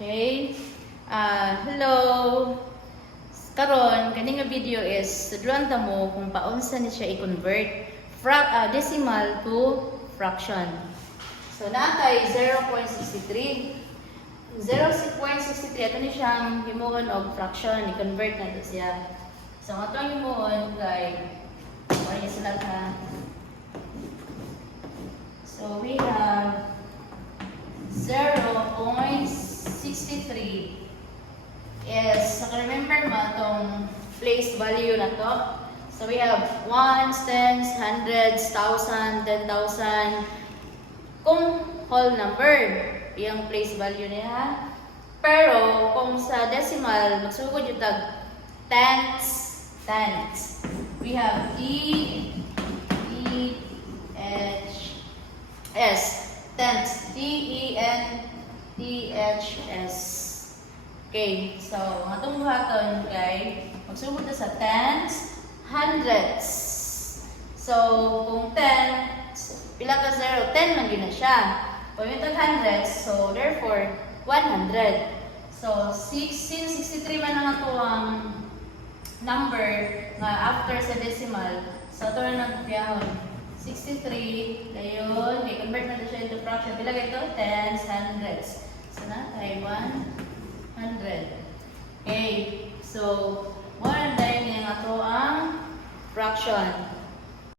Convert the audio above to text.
Okay? Hello! Karon kaning nga video is tudluan ta mo kung paunsa ni siya i-convert decimal to fraction. So naa kay 0.63. 0.63 ato ni siyang himuon og fraction, i-convert na to siya. So ato ang himuon kay wala sila ha. So we have 0.63 is, remember mo itong place value na to. So we have ones, tens, hundreds, thousand, 10,000. Kung whole number, yung place value niya. Pero kung sa decimal, magsugod yung tag tenths. We have T-E-H-S. Tenths. T-E-N-T-H-S. Okay, so ang atong buhaton kay magsugod na sa tenths, hundreds. So kung 10, pila ka 0, 10 man yun na siya. Kung yung hundreds, so therefore 100. So 63 man ang ato ang number nga after sa decimal. So ito na nagpiyahon. 63, dayon, may convert na siya into fraction. Pila ito? Tens, hundreds. So na, tayo 100. Okay, so 100 yung ato ang fraction.